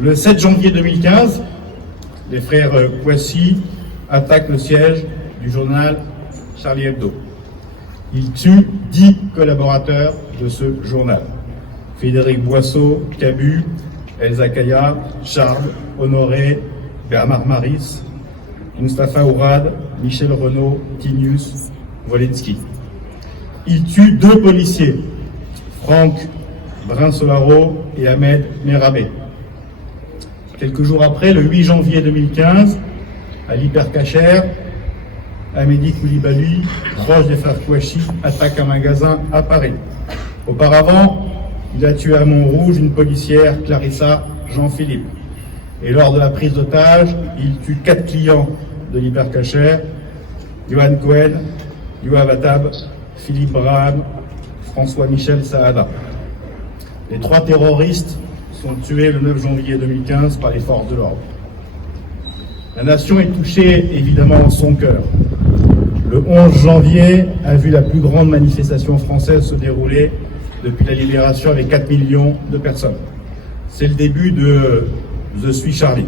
Le 7 janvier 2015, les frères Kouassi attaquent le siège du journal Charlie Hebdo. Ils tuent 10 collaborateurs de ce journal. Frédéric Boisseau, Cabu, Elsa Kaya, Charles, Honoré, Bernard Maris, Mustapha Ourad, Michel Renaud, Tinius, Wolensky. Ils tuent 2 policiers, Franck Brinsolaro et Ahmed Merabé. Quelques jours après, le 8 janvier 2015, à l'Hypercacher, Amédi Koulibaly, proche des frères Kouachi, attaque un magasin à Paris. Auparavant, il a tué à Montrouge une policière, Clarissa Jean-Philippe. Et lors de la prise d'otage, il tue 4 clients de l'Hypercacher, Johan Cohen, Yoav Attab, Philippe Braham, François-Michel Saada. Les 3 terroristes sont tués le 9 janvier 2015 par les forces de l'ordre. La nation est touchée évidemment dans son cœur. Le 11 janvier a vu la plus grande manifestation française se dérouler depuis la libération avec 4 millions de personnes. C'est le début de Je suis Charlie.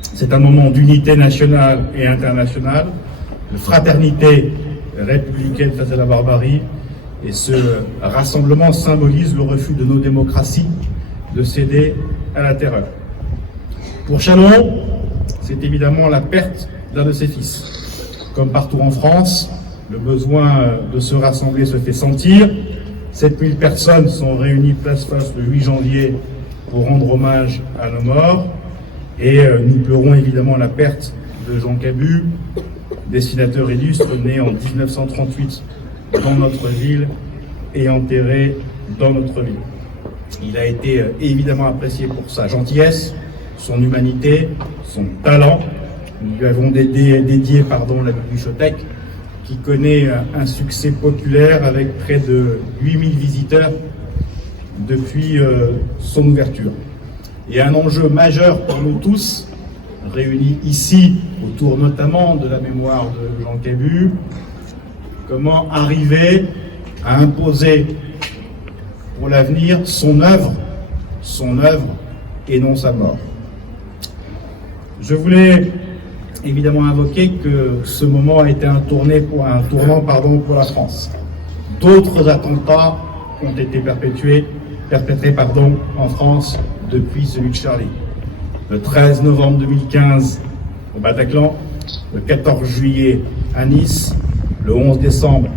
C'est un moment d'unité nationale et internationale, de fraternité républicaine face à la barbarie, et ce rassemblement symbolise le refus de nos démocraties de céder à la terreur. Pour Chalon, c'est évidemment la perte d'un de ses fils. Comme partout en France, le besoin de se rassembler se fait sentir. 7000 personnes sont réunies place face le 8 janvier pour rendre hommage à nos morts. Et nous pleurons évidemment la perte de Jean Cabu, dessinateur illustre né en 1938 dans notre ville et enterré dans notre ville. Il a été évidemment apprécié pour sa gentillesse, son humanité, son talent. Nous lui avons dédié la bibliothèque qui connaît un succès populaire avec près de 8000 visiteurs depuis son ouverture. Et un enjeu majeur pour nous tous, réunis ici autour notamment de la mémoire de Jean Cabu, comment arriver à imposer pour l'avenir son œuvre et non sa mort. Je voulais évidemment invoquer que ce moment a été un tournant pour la France. D'autres attentats ont été perpétrés en France depuis celui de Charlie. Le 13 novembre 2015 au Bataclan, le 14 juillet à Nice, le 11 décembre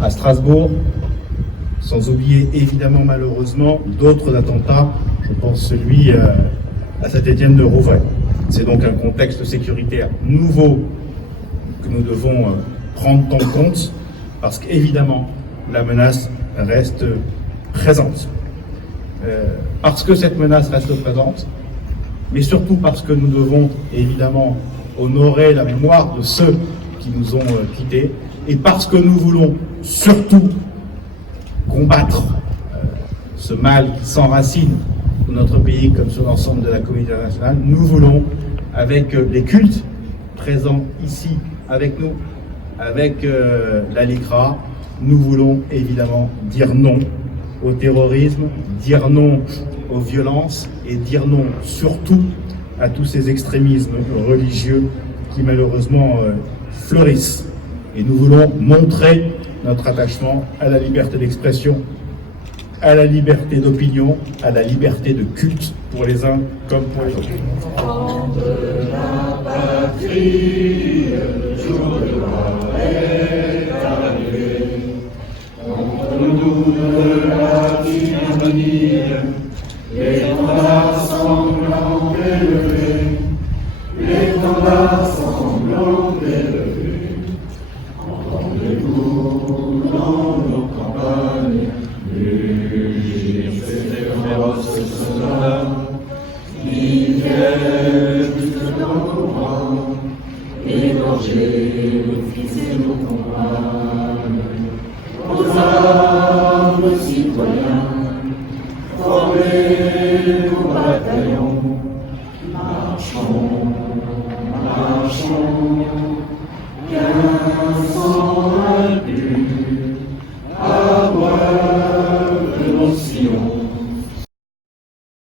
à Strasbourg, sans oublier évidemment malheureusement d'autres attentats, je pense celui à Saint-Étienne-de-Rouvray. C'est donc un contexte sécuritaire nouveau que nous devons prendre en compte parce qu'évidemment la menace reste présente. Parce que cette menace reste présente, mais surtout parce que nous devons évidemment honorer la mémoire de ceux qui nous ont quittés et parce que nous voulons surtout combattre ce mal qui s'enracine dans notre pays comme sur l'ensemble de la communauté internationale. Nous voulons, avec les cultes présents ici avec nous, avec la LICRA, nous voulons évidemment dire non au terrorisme, dire non aux violences et dire non surtout à tous ces extrémismes religieux qui malheureusement fleurissent. Et nous voulons montrer notre attachement à la liberté d'expression, à la liberté d'opinion, à la liberté de culte pour les uns comme pour les autres. Entre la patrie, le jour de gloire est arrivé. Contre nous de la tyrannie, l'étendard sanglant élevé, l'étendard sanglant élevé. Entendez-vous dans nos campagnes mugir ces féroces soldats qui viennent jusque dans nos bras, égorger nos fils et nos compagnes. Aux armes, citoyens, formez nos bataillons, marchons, marchons,